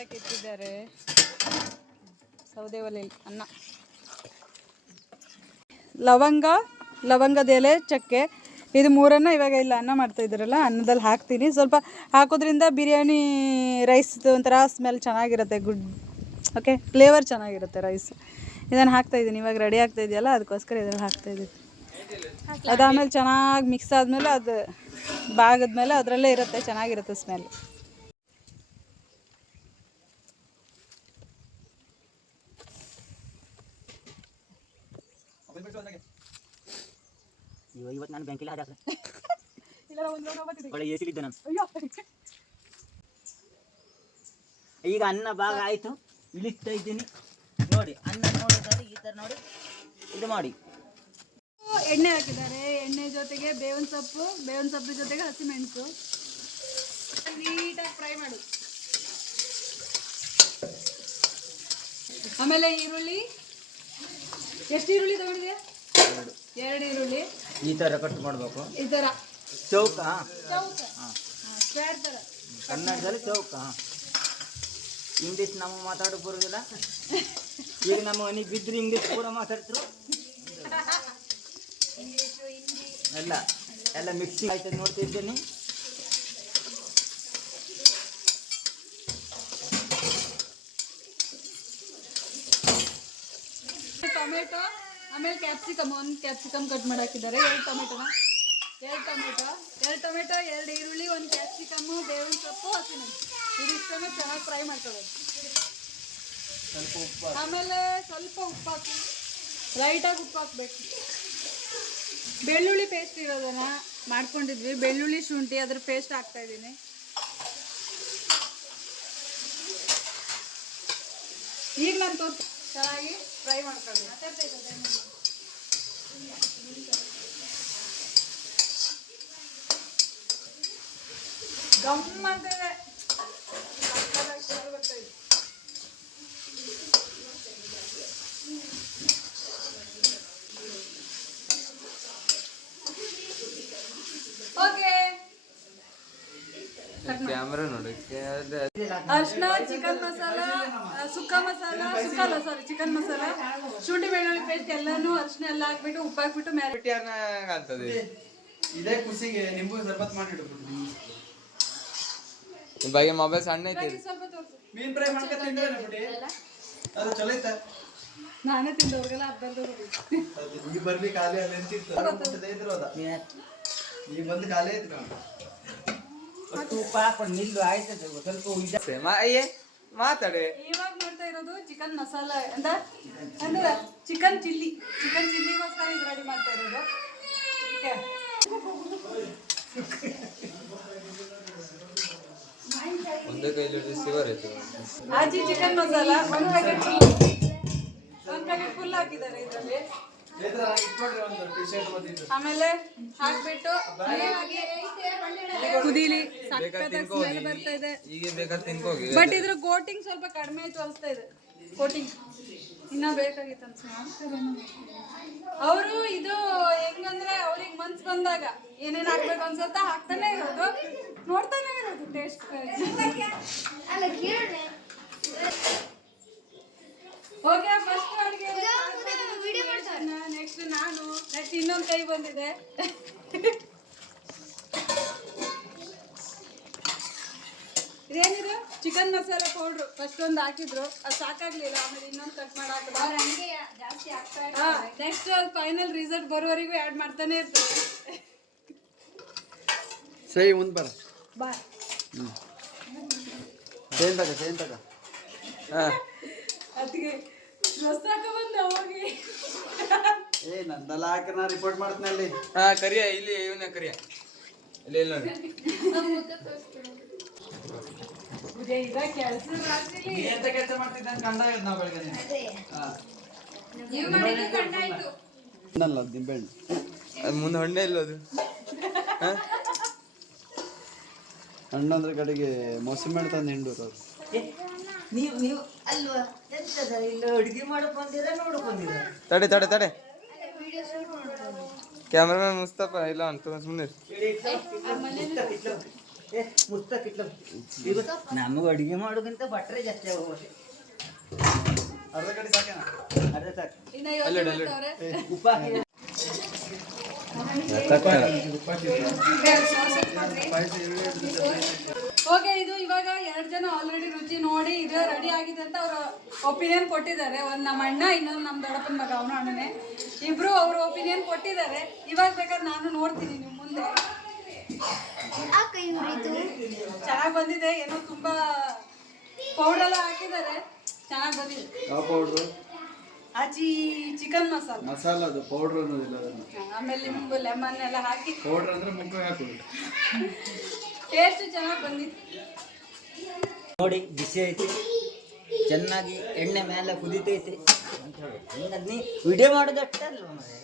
ಮಾಡಕ್ಕೆ ಇಟ್ಟಿದ್ದಾರೆ. ಸೌದೆ ಒಲೆಯಲ್ಲಿ ಅನ್ನ. ಲವಂಗ, ಲವಂಗದ ಎಲೆ, ಚಕ್ಕೆ. ಇದು ಮೂರನ್ನ ಇವಾಗ ಇಲ್ಲ ಅನ್ನ ಮಾಡ್ತಾ ಇದ್ದಾರಲ್ಲ, ಅನ್ನದಲ್ಲಿ ಹಾಕ್ತೀನಿ. ಸ್ವಲ್ಪ ಹಾಕೋದ್ರಿಂದ ಬಿರಿಯಾನಿ ರೈಸ್ ಒಂಥರ ಸ್ಮೆಲ್ ಚೆನ್ನಾಗಿರುತ್ತೆ ಗುಡ್ ಓಕೆ ಫ್ಲೇವರ್ ಚೆನ್ನಾಗಿರುತ್ತೆ ರೈಸ್ ಇದನ್ನು ಹಾಕ್ತಾ ಇದ್ದೀನಿ. ಇವಾಗ ರೆಡಿ ಆಗ್ತಾ ಇದೆಯಲ್ಲ, ಅದಕ್ಕೋಸ್ಕರ ಇದ್ರಲ್ಲಿ ಹಾಕ್ತಾ ಇದ್ದೀನಿ ಅದಾದಮೇಲೆ ಚೆನ್ನಾಗಿ ಮಿಕ್ಸ್ ಆದಮೇಲೆ ಅದು, ಬಾಗದ್ಮೇಲೆ ಅದರಲ್ಲೇ ಇರುತ್ತೆ, ಚೆನ್ನಾಗಿರುತ್ತೆ ಸ್ಮೆಲ್ ಇವ- ಇವತ್ತು ನಾನು ಬ್ಯಾಂಕಿಲ್ಲ ಒಳ್ಳೆ ನಾನು. ಈಗ ಅನ್ನ ಭಾಗ ಆಯಿತು. ಇಳಿಸ್ತಾ ಇದ್ದೀನಿ. ನೋಡಿ ಅನ್ನ ನೋಡೋದಾದ್ರೆ ಈ ಥರ ನೋಡಿ. ಇದು ಮಾಡಿ. ಎಣ್ಣೆ ಹಾಕಿದ್ದಾರೆ. ಎಣ್ಣೆ ಜೊತೆಗೆ ಬೇವನ್ ಸೊಪ್ಪು ಬೇವನ್ ಸೊಪ್ಪು ಜೊತೆಗೆ ಹಸಿಮೆಣಸು ನೀಟಾಗಿ ಫ್ರೈ ಮಾಡು. ಆಮೇಲೆ ಈರುಳ್ಳಿ. ಎಷ್ಟು ಈರುಳ್ಳಿ ತಗೊಂಡಿದೆಯಾ? ಎರಡು ಈರುಳ್ಳಿ. ಈ ಥರ ಕಟ್ ಮಾಡಬೇಕು. ಈ ಥರ ಚೌಕ ಕನ್ನಡದಲ್ಲಿ ಚೌಕ ಇಂಗ್ಲೀಷ್ ನಮ್ಮ ಮಾತಾಡೋ ಬರೋದಿಲ್ಲ. ಈಗ ನಮ್ಮ ಮನೆ ಬಿದ್ದರೆ ಇಂಗ್ಲೀಷ್ ಕೂಡ ಮಾತಾಡ್ತರು? ಎಲ್ಲ ಎಲ್ಲ ಮಿಕ್ಸಿಂಗ್ ಆಯ್ತದೆ ನೋಡ್ತಿದ್ದೀನಿ ಟೊಮೆಟೊ. ಆಮೇಲೆ ಕ್ಯಾಪ್ಸಿಕಮ್ ಒಂದು ಕ್ಯಾಪ್ಸಿಕಮ್ ಕಟ್ ಮಾಡಾಕಿದ್ದಾರೆ ಎರಡು ಟೊಮೆಟೊನ ಎರಡು ಟೊಮೆಟೊ. ಎರಡು ಟೊಮೆಟೊ, ಎರಡು ಈರುಳ್ಳಿ, ಒಂದು ಕ್ಯಾಪ್ಸಿಕಮ್ಮು ಬೇವಿನ ಸೊಪ್ಪು ಹಸಿಮೆಣಸು ಇದಿಷ್ಟನ್ನು ಚೆನ್ನಾಗಿ ಫ್ರೈ ಮಾಡ್ಕೋಬೇಕು. ಆಮೇಲೆ ಸ್ವಲ್ಪ ಉಪ್ಪು ಹಾಕಿ ಲೈಟಾಗಿ ಉಪ್ಪು ಹಾಕ್ಬೇಕು. ಬೆಳ್ಳುಳ್ಳಿ ಪೇಸ್ಟ್ ಇರೋದನ್ನ ಮಾಡ್ಕೊಂಡಿದ್ವಿ. ಬೆಳ್ಳುಳ್ಳಿ, ಶುಂಠಿ, ಅದ್ರ ಪೇಸ್ಟ್ ಹಾಕ್ತಾ ಇದ್ದೀನಿ. ಈಗ ನಾನು ತೋರ್ಸ್ ಚೆನ್ನಾಗಿ ಫ್ರೈ ಮಾಡ್ಕೊಳ್ಳಿ. ಗಮ್ ಇದೆ. ಕ್ಯಾಮ್ರಾ ನೋಡಿ ಅರ್ಶಿನ ಚಿಕನ್ ಮಸಾಲ ಸುಕ್ಕ ಮಸಾಲ ಸುಕ್ಕ ಅಲ್ಲ ಸಾರಿ ಚಿಕನ್ ಮಸಾಲ ಶುಂಠಿ ಬೆಳ್ಳುಳ್ಳಿ ಪೇಸ್ಟ್ ಎಲ್ಲಾನು ಅರ್ಶನ ಎಲ್ಲ ಹಾಕ್ಬಿಟ್ಟು ಉಪ್ಪು ಹಾಕ್ಬಿಟ್ಟು ಅಂತದೆ ಇದೇ ಖುಷಿಗೆ ನಿಂಬು ಸರ್ಬತ್ ಮಾಡಿಡ್ಬಿಟ್ಟು ಬಗ್ಗೆ ಮೊಬೈಲ್ ಸಣ್ಣ ಐತಿ ಮೀನ್ ಫ್ರೈ ಮಾಡ್ಕ ತಿಂದ್ರೆ ಬಿಡಿ ಅದು ಚಲೋ ಐತ ನಾನೇ ತಿಂದವ್ರಿಗೆಲ್ಲ ಅರ್ಧ ಈಗ ಬರ್ಲಿ ಖಾಲಿ ಅಲ್ಲಿ ಅಂತಿತ್ತು ಇದ್ರು ಅದ ಈಗ ಬಂದು ಖಾಲಿ ಐತಿ ನಾವು ಅಷ್ಟು ಉಪ್ಪು ಹಾಕೊಂಡು ನಿಲ್ಲು ಆಯ್ತು ಸ್ವಲ್ಪ ಅಯ್ಯೇ ಮಾತಾಡೆ ಇವಾಗ ನೋಡ್ತಾ ಇರೋದು ಚಿಕನ್ ಮಸಾಲ ಅಂತ ಅಂದ್ರೆ ಚಿಕನ್ ಚಿಲ್ಲಿ ಚಿಕನ್ ಚಿಲ್ಲಿಗೋಸ್ಕರ ಇದು ರೆಡಿ ಮಾಡ್ತಾ ಇರೋದು ಓಕೆ ಒಂದೇ ಕೈಲಿ ಸಿವರ್ ಐತಿ ಆಜಿ ಚಿಕನ್ ಮಸಾಲ ಒಂದು ಪ್ಯಾಕೆಟ್ ಫುಲ್ ಒಂದು ಪ್ಯಾಕೆಟ್ ಫುಲ್ ಹಾಕಿದ್ದಾರೆ ಇದರಲ್ಲಿ. ಆಮೇಲೆ ಹಾಕ್ಬಿಟ್ಟು ಕುದೀಲಿ. ಸ್ಮೆಲ್ ಬರ್ತಾ ಇದೆ. ಬಟ್ ಇದ್ರ ಕೋಟಿಂಗ್ ಸ್ವಲ್ಪ ಕಡಿಮೆ ಆಯ್ತು ಅನಿಸ್ತಾ ಇದೆ. ಕೋಟಿಂಗ್ ಇನ್ನ ಬೇಕಾಗಿತ್ತು ಅನ್ಸ ಅವರು ಇದು ಹೆಂಗಂದ್ರೆ ಅವ್ರಿಗೆ ಮನ್ಸ್ ಬಂದಾಗ ಏನೇನ್ ಹಾಕ್ಬೇಕು ಅನ್ಸುತ್ತಾ ಹಾಕ್ತಾನೆ ಇರೋದು. ನೋಡ್ತಾನೆ ಇರೋದು ಟೇಸ್ಟ್ ಓಕೆ ಫಸ್ಟ್ ಅಡುಗೆ ನೆಕ್ಸ್ಟ್ ನಾನು ನೆಕ್ಸ್ಟ್ ಇನ್ನೊಂದು ಕೈ ಬಂದಿದೆ. ಇದೇನಿದು? ಚಿಕನ್ ಮಸಾಲೆ ಪೌಡ್ರು ಫಸ್ಟ್ ಒಂದು ಹಾಕಿದ್ರು. ಅದು ಸಾಕಾಗ್ಲಿಲ್ಲ ಆಮೇಲೆ ಇನ್ನೊಂದು ಕಟ್ ಮಾಡಿ ಹಾಕಿದ್ರು ನೆಕ್ಸ್ಟ್ ಫೈನಲ್ ರಿಸಲ್ಟ್ ಬರೋವರೆಗೂ ಆ್ಯಡ್ ಮಾಡ್ತಾನೆ ಇರ್ತಾರೆ. ಸರಿ ಮುಂದ್ ಬರ. ಬಾ ಸೇನ್ ತಗ ತಗ. ಹಾ. ಅದಕ್ಕೆ ಡ್ರೆಸ್ ಹಾಕೊಂಡ್ಬಂದ ಹೋಗಿ ಏ ನಂದಲ್ಲ ಹಾಕಿ ನಾ ರಿಪೋರ್ಟ್ ಮಾಡ್ತೀನಿ ಅಲ್ಲಿ. ಹಾ ಕರಿಯ ಇಲ್ಲಿ ಇವನೇ ಕರಿಯ. ಇಲ್ಲಿ ಇಲ್ಲ ಎಂತ ಕೆಲಸ ಮಾಡ್ತಿದ್ದ ನಾವು ಬೆಳಗ್ಗೆ ಹಾ. ಮುಂದೆ ಹೊಂಡೆ ಇಲ್ಲ ಅದು. ಹಾ? ಹಣ್ಣಂದ್ರ ಕಡೆಗೆ ಮಾಡಿ ತಂದು ಹಿಂಡೂರು ಅವ್ರು. ನೀವು ನೀವು ಅಲ್ವಾ? ಎಂತದ? ಇಲ್ಲ ಅಡುಗೆ ಮಾಡಕ್ ಬಂದಿರ ನೋಡಕ್ ಬಂದಿರ? ತಡೆ ತಡೆ ತಡೆ. ಕ್ಯಾಮ್ರಾಮನ್ ಮುಸ್ತಫ ಇಲ್ಲ ಅಂತ ಸುಮ್ಮನೆ ಮುಸ್ತಕ್ ಇಟ್ಲ ನಮಗೆ ಅಡುಗೆ ಮಾಡೋಕ್ಕಿಂತ ಬಟ್ರೆ ಜಾಸ್ತಿ ಆಗೋದು ಅರ್ಧ ಕಡೆ ಸಾಕೇನಾ ಅರ್ಧ ಸಾಕು. ಉಪ್ಪ ಓಕೆ ಇದು ಇವಾಗ ಎರಡು ಜನ ಆಲ್ರೆಡಿ ರುಚಿ ನೋಡಿ ಇದು ರೆಡಿ ಆಗಿದೆ ಅಂತ ಅವರು ಒಪಿನಿಯನ್ ಕೊಟ್ಟಿದ್ದಾರೆ. ಒಂದು ನಮ್ಮ ಅಣ್ಣ, ಇನ್ನೊಂದು ನಮ್ಮ ದೊಡ್ಡಪ್ಪನ ಮಗ, ಅವನ ಅಣ್ಣನೇ. ಇಬ್ರು ಅವ್ರ ಒಪಿನಿಯನ್ ಕೊಟ್ಟಿದ್ದಾರೆ. ಇವಾಗ ಬೇಕಾದ್ರೆ ನಾನು ನೋಡ್ತೀನಿ ನಿಮ್ಮ ಮುಂದೆ. ಚೆನ್ನಾಗಿ ಬಂದಿದೆ. ಏನೋ ತುಂಬಾ ಪೌಡರ್ ಎಲ್ಲ ಹಾಕಿದ್ದಾರೆ. ಚೆನ್ನಾಗಿ ಬಂದಿದೆ. ಆಚಿ ಚಿಕನ್ ಮಸಾಲ ಮಸಾಲ ಅದು ಪೌಡರ್ ಅನ್ನೋದಿಲ್ಲ ಅದನ್ನು ಆಮೇಲೆ ನಿಮ್ಗೆ ಲೆಮನ್ ಎಲ್ಲ ಹಾಕಿ. ಪೌಡರ್ ಅಂದ್ರೆ ಮುಖ ಹಾಕೋದು ಟೇಸ್ಟ್ ಚೆನ್ನಾಗಿ ಬಂದಿತ್ತು. ನೋಡಿ ಬಿಸಿ ಐತಿ. ಚೆನ್ನಾಗಿ ಎಣ್ಣೆ ಮೇಲೆ ಕುದಿತೈತಿ. ಅಂತ ಹೇಳಿ ಹಿಂಗದ್ ನೀ ವಿಡಿಯೋ ಮಾಡೋದಷ್ಟೇ ಅಲ್ವ ಮರೆ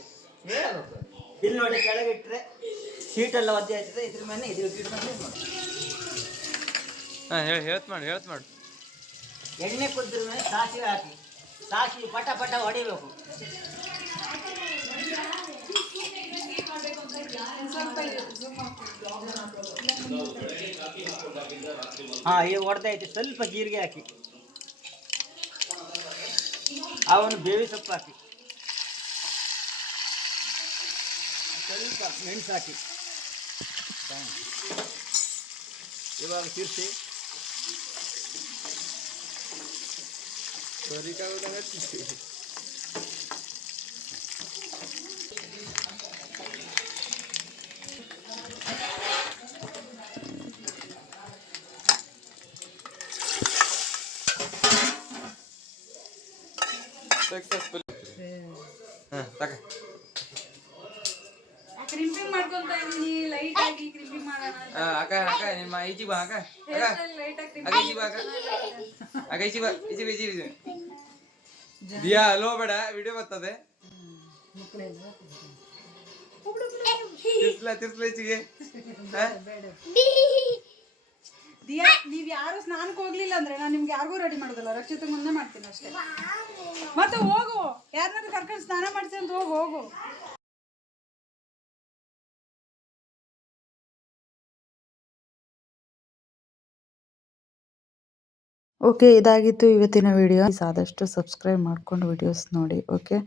ಹೇಳ್ಬೇಕು ಇಲ್ಲಿ ನೋಡಿ ಕೆಳಗಿಟ್ರೆ ಇಟ್ಟರೆ ಸೀಟೆಲ್ಲ ಒದ್ದೆ ಆಯ್ತದೆ ಇದ್ರ ಮೇಲೆ ಇದ್ರ ಇಟ್ಕೊಂಡು ಮಾಡೋದು? ಹಾಂ ಹೇಳಿ ಹೇಳ್ತ ಮಾಡಿ ಹೇಳ್ತ ಮಾಡಿ. ಎಣ್ಣೆ ಕುದ್ರ ಮೇಲೆ ಸಾಸಿವೆ ಹಾಕಿ. ಸಾಸಿವೆ ಪಟ ಪಟ ಹೊಡಿಬೇಕು. ಹಾಂ, ಈಗ ಹೊಡೆದೈತಿ ಸ್ವಲ್ಪ ಜೀರಿಗೆ ಹಾಕಿ. ಅವನು ಬೇವಿ ಸೊಪ್ಪು ಹಾಕಿ. ಸ್ವಲ್ಪ ಮೆಣಸು ಹಾಕಿ. ಇವಾಗ ತಿರ್ಸಿ. Sorry kalau udah ngerti. Texas. Hah, tak. ಅಕ್ಕ ಅಕ್ಕ, ನಿಮ್ಮ ಈಚಿ ಬಾ ಅಕ್ಕ ಅಕ್ಕ. ಅಕ್ಕ ಈಚಿ ಬಾ ಅಕ್ಕ. ಅಕ್ಕ ಈಚಿ ಬಾ ಈಚಿ ಬಾ ಈಚಿ ದಿಯಾ ಅಲೋ ಬೇಡ ವಿಡಿಯೋ ಬರ್ತದೆ. ತಿರ್ಸ್ಲ ತಿರ್ಸ್ಲ ಈಚಿಗೆ ದಿಯಾ, ನೀವ್ ಯಾರು ಸ್ನಾನಕ್ಕೆ ಹೋಗ್ಲಿಲ್ಲ ಅಂದ್ರೆ ನಾನು ನಿಮ್ಗೆ ಯಾರಿಗೂ ರೆಡಿ ಮಾಡೋದಿಲ್ಲ. ರಕ್ಷಿತ ಮುಂದೆ ಮಾಡ್ತೀನಿ ಅಷ್ಟೇ. ಮತ್ತೆ ಹೋಗು. ಯಾರನ್ನಾದ್ರೂ ಕರ್ಕೊಂಡು ಸ್ನಾನ ಮಾಡಿಸಿ ಅಂತ ಹೋಗು ಹೋಗು. ಓಕೆ ಇದಾಗಿತ್ತು ಇವತ್ತಿನ ವಿಡಿಯೋ ಆದಷ್ಟು ಸಬ್ಸ್ಕ್ರೈಬ್ ಮಾಡ್ಕೊಂಡು ವಿಡಿಯೋಸ್ ನೋಡಿ ಓಕೆ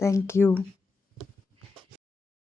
ಥ್ಯಾಂಕ್ ಯು